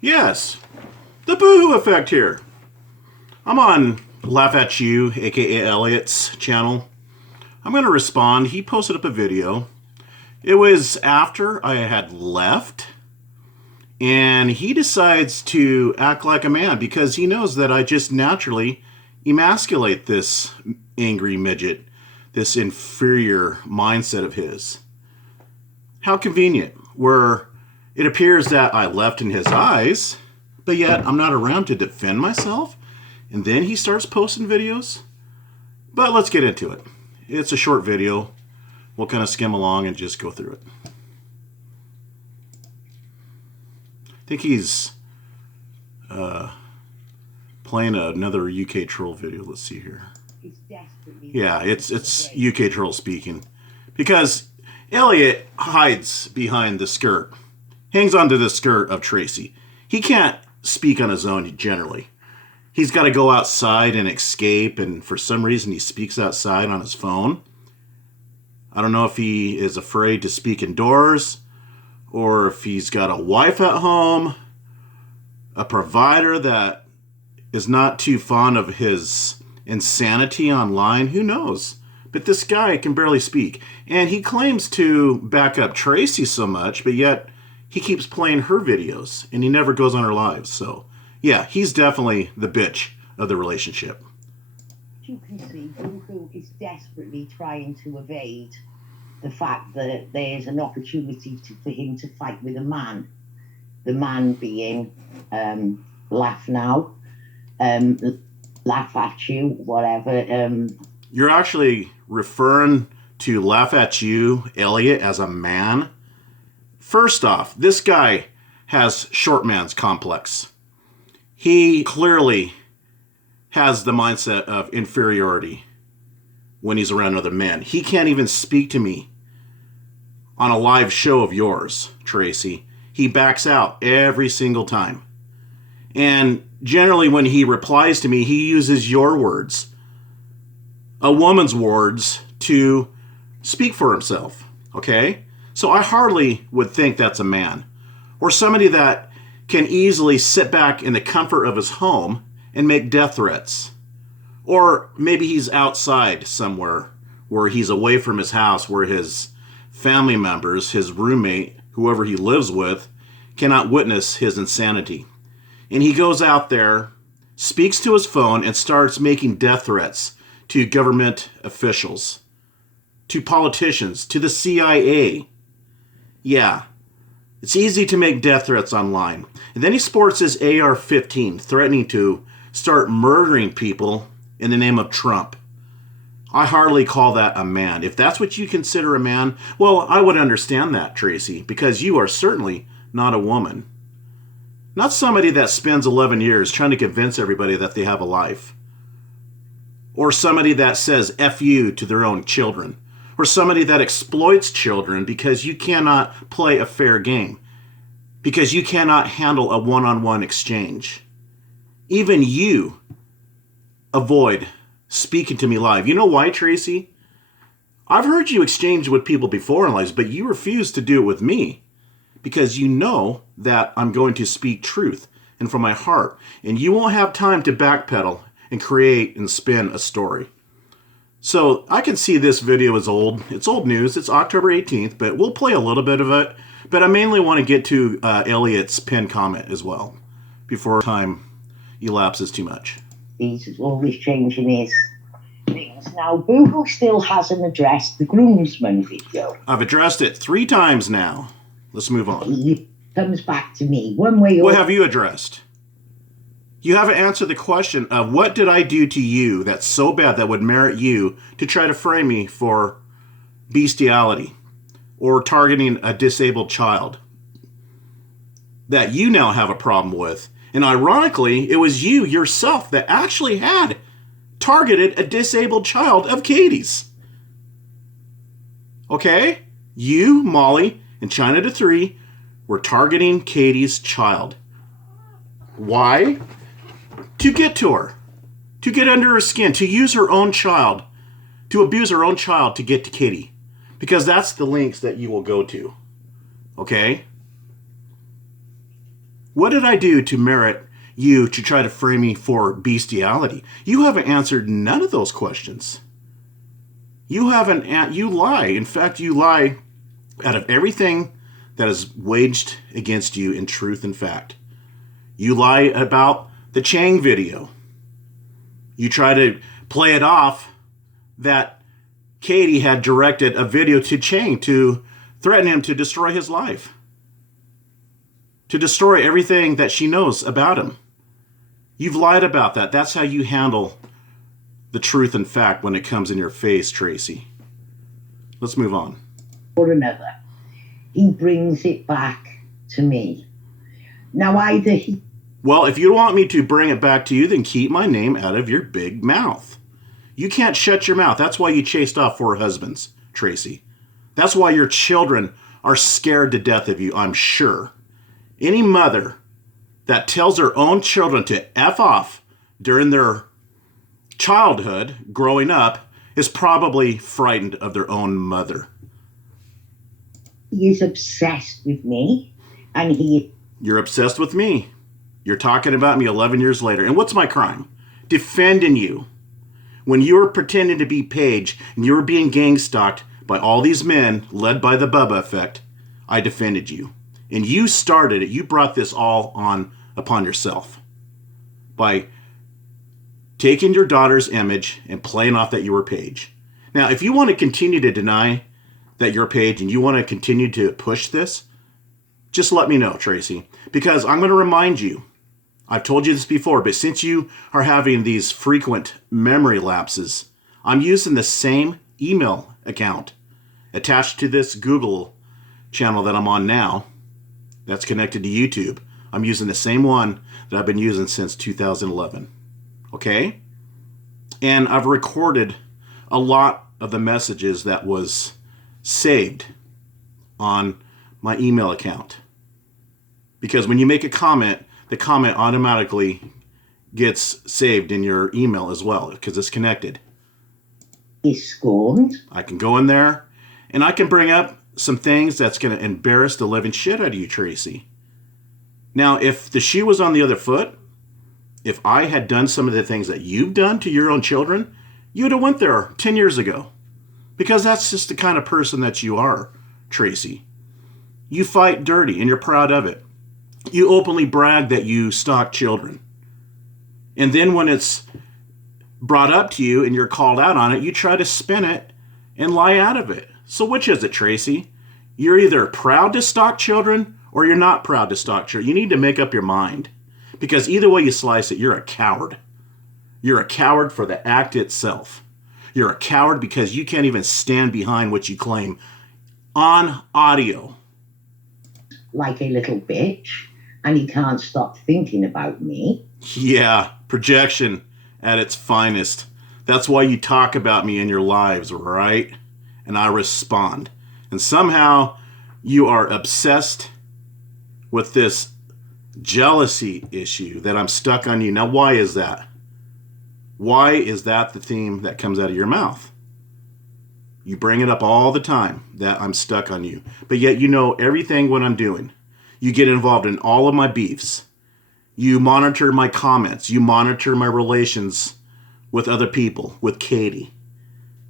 Yes, the Boohoo Effect here. I'm on LaffAchoo, aka Elliot's channel. I'm going to respond. He posted up a video. It was after I had left, and he decides to act like a man because he knows that I just naturally emasculate this angry midget, this inferior mindset of his. How convenient, where it appears that I left in his eyes, but yet I'm not around to defend myself, and then he starts posting videos. But let's get into it. It's a short video. We'll kind of skim along and just go through it. I think he's playing another UK troll video. Let's see here. Yeah, it's UK troll speaking. Because Elliot hides behind the skirt. Hangs onto the skirt of Tracy. He can't speak on his own generally. He's got to go outside and escape, and for some reason he speaks outside on his phone. I don't know if he is afraid to speak indoors, or if he's got a wife at home, a provider that is not too fond of his insanity online. Who knows? But this guy can barely speak. And he claims to back up Tracy so much, but yet he keeps playing her videos, and he never goes on her lives. So, yeah, he's definitely the bitch of the relationship. You can see Boohoo is desperately trying to evade the fact that there's an opportunity for him to fight with a man. The man being Laugh Now, LaffAchoo, whatever. You're actually referring to LaffAchoo, Elliot, as a man? First off, this guy has short man's complex. He clearly has the mindset of inferiority when he's around other men. He can't even speak to me on a live show of yours, Tracy. He backs out every single time. And generally when he replies to me, he uses your words, a woman's words, to speak for himself, okay? So I hardly would think that's a man, or somebody that can easily sit back in the comfort of his home and make death threats. Or maybe he's outside somewhere where he's away from his house, where his family members, his roommate, whoever he lives with, cannot witness his insanity. And he goes out there, speaks to his phone, and starts making death threats to government officials, to politicians, to the CIA. Yeah, it's easy to make death threats online. And then he sports his AR-15, threatening to start murdering people in the name of Trump. I hardly call that a man. If that's what you consider a man, well, I would understand that, Tracy, because you are certainly not a woman. Not somebody that spends 11 years trying to convince everybody that they have a life. Or somebody that says F you to their own children. Or somebody that exploits children because you cannot play a fair game. Because you cannot handle a one-on-one exchange. Even you avoid speaking to me live. You know why, Tracy? I've heard you exchange with people before in lives, but you refuse to do it with me. Because you know that I'm going to speak truth and from my heart. And you won't have time to backpedal and create and spin a story. So I can see this video is old. It's old news. It's October 18th, but we'll play a little bit of it. But I mainly want to get to Elliot's pinned comment as well before time elapses too much. He's always changing his things. Now, Boohoo still hasn't addressed the groomsman video. I've addressed it 3 times now. Let's move on. He comes back to me one way or what have you addressed? You haven't answered the question of what did I do to you that's so bad that would merit you to try to frame me for bestiality or targeting a disabled child that you now have a problem with. And ironically, it was you yourself that actually had targeted a disabled child of Katie's. Okay? You, Molly, and China to 3 were targeting Katie's child. Why? To get to her. To get under her skin. To use her own child. To abuse her own child to get to Katie. Because that's the links that you will go to. Okay? What did I do to merit you to try to frame me for bestiality? You haven't answered none of those questions. You lie. In fact, you lie out of everything that is waged against you in truth and fact. You lie about the Chang video. You try to play it off that Katie had directed a video to Chang to threaten him to destroy his life, to destroy everything that she knows about him. You've lied about that. That's how you handle the truth and fact when it comes in your face, Tracy. Let's move on. Or another, he brings it back to me. Now either he... Well, if you want me to bring it back to you, then keep my name out of your big mouth. You can't shut your mouth. That's why you chased off 4 husbands, Tracy. That's why your children are scared to death of you, I'm sure. Any mother that tells their own children to F off during their childhood, growing up, is probably frightened of their own mother. He is obsessed with me, and he... You're obsessed with me. You're talking about me 11 years later. And what's my crime? Defending you. When you were pretending to be Paige and you were being gang-stalked by all these men led by the Bubba effect, I defended you. And you started it. You brought this all on upon yourself by taking your daughter's image and playing off that you were Paige. Now, if you want to continue to deny that you're Paige and you want to continue to push this, just let me know, Tracy, because I'm going to remind you. I've told you this before, but since you are having these frequent memory lapses, I'm using the same email account attached to this Google channel that I'm on now that's connected to YouTube. I'm using the same one that I've been using since 2011. Okay? And I've recorded a lot of the messages that was saved on my email account. Because when you make a comment, the comment automatically gets saved in your email as well because it's connected. He's scorned. I can go in there and I can bring up some things that's going to embarrass the living shit out of you, Tracy. Now, if the shoe was on the other foot, if I had done some of the things that you've done to your own children, you would have went there 10 years ago. Because that's just the kind of person that you are, Tracy. You fight dirty and you're proud of it. You openly brag that you stalk children. And then when it's brought up to you and you're called out on it, you try to spin it and lie out of it. So which is it, Tracy? You're either proud to stalk children or you're not proud to stalk children. You need to make up your mind. Because either way you slice it, you're a coward. You're a coward for the act itself. You're a coward because you can't even stand behind what you claim on audio. Like a little bitch, and he can't stop thinking about me. Yeah, projection at its finest. That's why you talk about me in your lives, right? And I respond. And somehow you are obsessed with this jealousy issue that I'm stuck on you. Now, why is that? Why is that the theme that comes out of your mouth? You bring it up all the time that I'm stuck on you. But yet you know everything what I'm doing. You get involved in all of my beefs. You monitor my comments. You monitor my relations with other people, with Katie.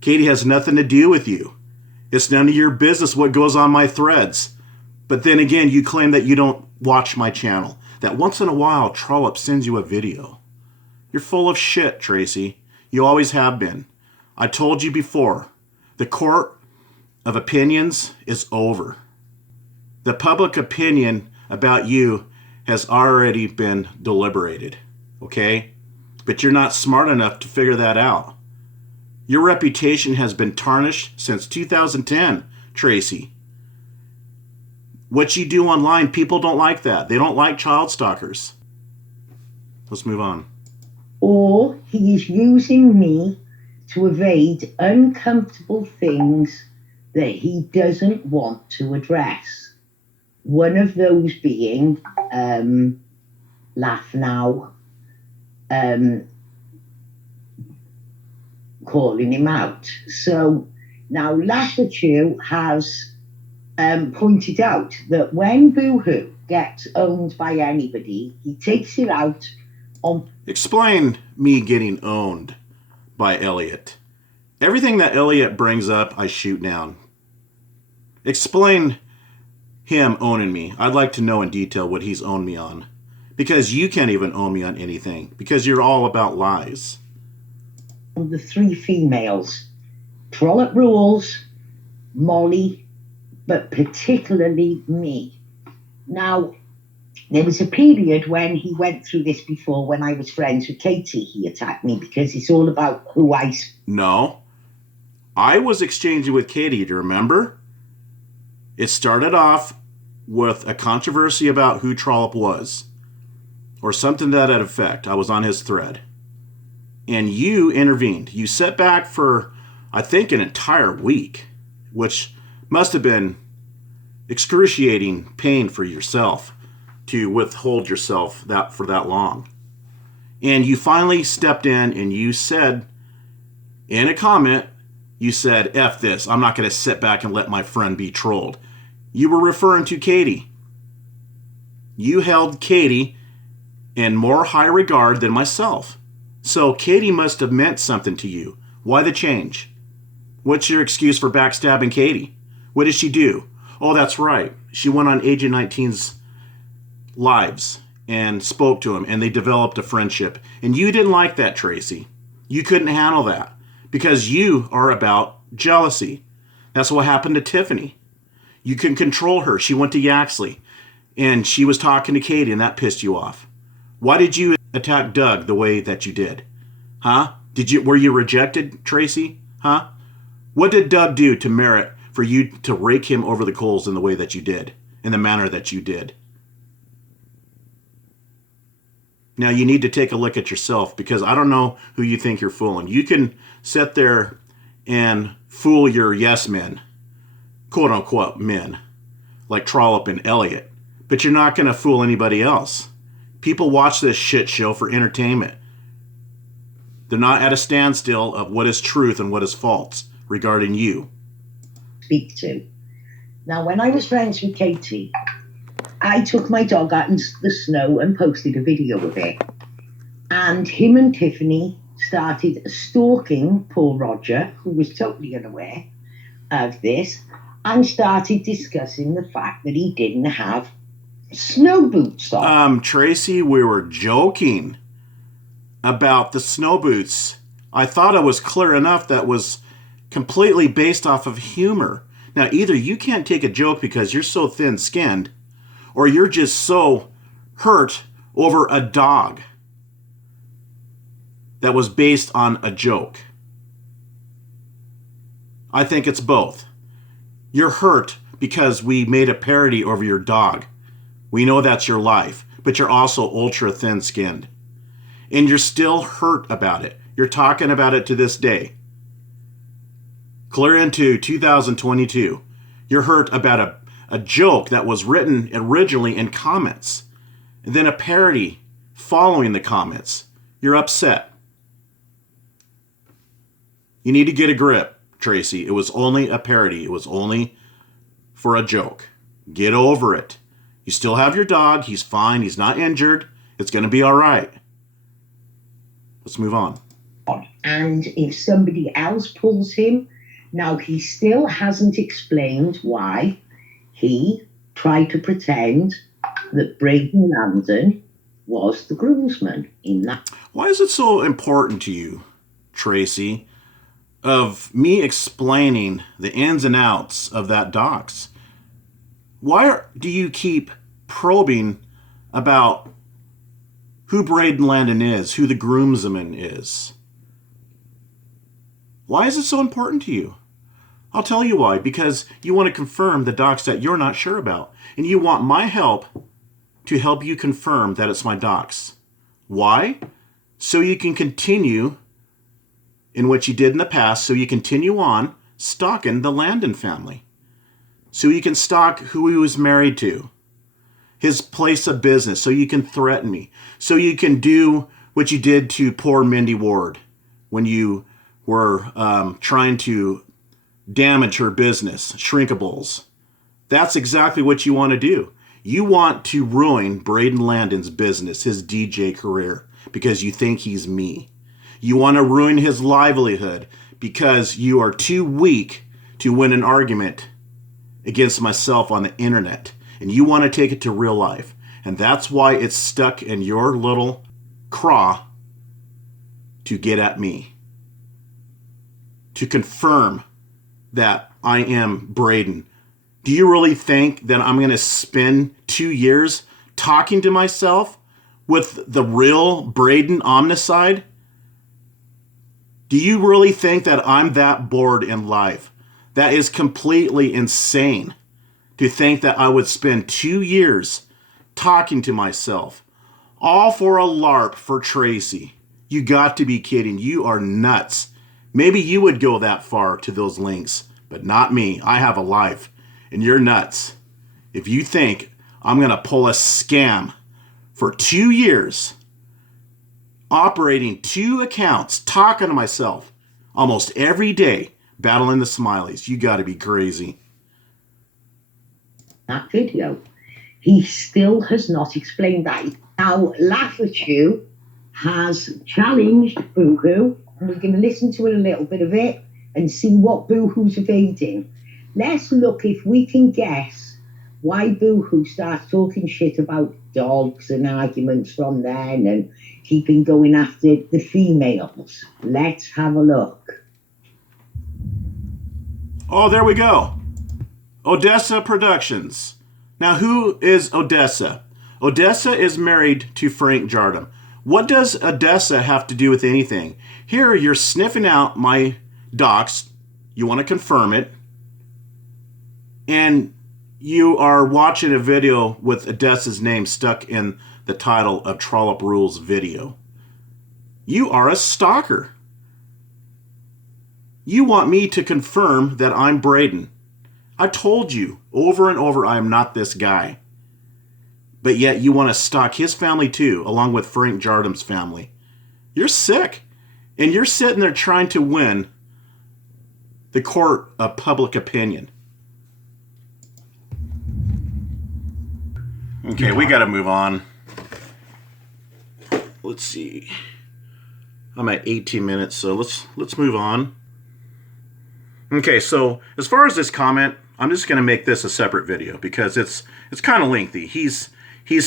Katie has nothing to do with you. It's none of your business what goes on my threads. But then again, you claim that you don't watch my channel. That once in a while, Trollup sends you a video. You're full of shit, Tracy. You always have been. I told you before. The court of opinions is over. The public opinion about you has already been deliberated, okay? But you're not smart enough to figure that out. Your reputation has been tarnished since 2010, Tracy. What you do online, people don't like that. They don't like child stalkers. Let's move on. Or he is using me to evade uncomfortable things that he doesn't want to address. One of those being Laugh Now, calling him out. So now LaffAchoo has pointed out that when Boohoo gets owned by anybody, he takes it out on... Explain me getting owned by Elliot. Everything that Elliot brings up, I shoot down. Explain him owning me. I'd like to know in detail what he's owned me on. Because you can't even own me on anything. Because you're all about lies. The three females. Trolley Rules, Molly, but particularly me. Now, there was a period when he went through this before, when I was friends with Katie, he attacked me because it's all about who I... No. I was exchanging with Katie, do you remember? It started off with a controversy about who Trollup was. Or something to that effect. I was on his thread. And you intervened. You sat back for, I think, an entire week. Which must have been excruciating pain for yourself to withhold yourself for that long. And you finally stepped in and you said, in a comment, you said, F this, I'm not going to sit back and let my friend be trolled. You were referring to Katie. You held Katie in more high regard than myself. So Katie must have meant something to you. Why the change? What's your excuse for backstabbing Katie? What did she do? Oh, that's right. She went on Agent 19's lives and spoke to him, and they developed a friendship. And you didn't like that, Tracy. You couldn't handle that because you are about jealousy. That's what happened to Tiffany. You can control her. She went to Yaxley, and she was talking to Katie, and that pissed you off. Why did you attack Doug the way that you did? Huh? Were you rejected, Tracy? Huh? What did Doug do to merit for you to rake him over the coals in the way that you did, in the manner that you did? Now you need to take a look at yourself, because I don't know who you think you're fooling. You can sit there and fool your yes men, quote unquote men, like Trollop and Elliot, but you're not going to fool anybody else. People watch this shit show for entertainment. They're not at a standstill of what is truth and what is false regarding you. Speak to. Now, when I was friends with Katie, I took my dog out in the snow and posted a video of it. And him and Tiffany started stalking poor Roger, who was totally unaware of this, and started discussing the fact that he didn't have snow boots on. Tracy, we were joking about the snow boots. I thought I was clear enough that was completely based off of humor. Now, either you can't take a joke because you're so thin-skinned, or you're just so hurt over a dog that was based on a joke. I think it's both. You're hurt because we made a parody over your dog. We know that's your life, but you're also ultra thin-skinned. And you're still hurt about it. You're talking about it to this day. Clear into 2022. You're hurt about a joke that was written originally in comments, and then a parody following the comments. You're upset. You need to get a grip, Tracy. It was only a parody. It was only for a joke. Get over it. You still have your dog. He's fine. He's not injured. It's going to be all right. Let's move on. And if somebody else pulls him, now he still hasn't explained why he tried to pretend that Braden Landon was the groomsman in that. Why is it so important to you, Tracy, of me explaining the ins and outs of that dox? Why do you keep probing about who Braden Landon is, who the groomsman is? Why is it so important to you? I'll tell you why. Because you want to confirm the dox that you're not sure about. And you want my help to help you confirm that it's my dox. Why? So you can continue in what you did in the past, so you continue on stalking the Landon family. So you can stalk who he was married to, his place of business, so you can threaten me. So you can do what you did to poor Mindy Ward when you were trying to damage her business, Shrinkables. That's exactly what you want to do. You want to ruin Braden Landon's business, his DJ career, because you think he's me. You want to ruin his livelihood because you are too weak to win an argument against myself on the internet. And you want to take it to real life. And that's why it's stuck in your little craw to get at me. To confirm that I am Braden. Do you really think that I'm going to spend 2 years talking to myself with the real Braden Omnicide? Do you really think that I'm that bored in life? That is completely insane to think that I would spend 2 years talking to myself, all for a LARP for Tracy. You got to be kidding. You are nuts. Maybe you would go that far to those links, but not me. I have a life, and you're nuts. If you think I'm going to pull a scam for 2 years, operating 2 accounts, talking to myself almost every day, battling the smileys, you got to be crazy. That video, he still has not explained that. Now, LaffAchoo has challenged Boohoo, and we're going to listen to a little bit of it and see what Boohoo's evading. Let's look if we can guess why Boohoo starts talking shit about dogs and arguments from then and keeping going after the females. Let's have a look. Oh, there we go. Odessa Productions. Now, who is Odessa? Odessa is married to Frank Jardim. What does Odessa have to do with anything? Here, you're sniffing out my docs. You want to confirm it. And you are watching a video with Odessa's name stuck in the title of Trolley Rulle's video. You are a stalker. You want me to confirm that I'm Braden. I told you over and over I am not this guy. But yet you want to stalk his family too, along with Frank Jardim's family. You're sick. And you're sitting there trying to win the court of public opinion. Okay, we got to move on. Let's see. I'm at 18 minutes, so let's move on. Okay, so as far as this comment, I'm just going to make this a separate video because it's kind of lengthy. He's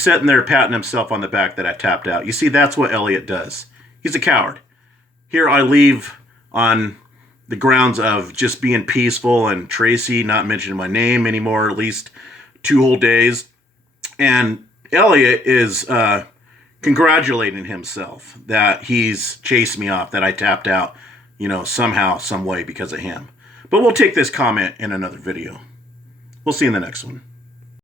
sitting there patting himself on the back that I tapped out. You see, that's what Elliot does. He's a coward. Here I leave on the grounds of just being peaceful and Tracy not mentioning my name anymore, at least 2 whole days. And Elliot is congratulating himself that he's chased me off, that I tapped out, somehow, some way because of him. But we'll take this comment in another video. We'll see you in the next one.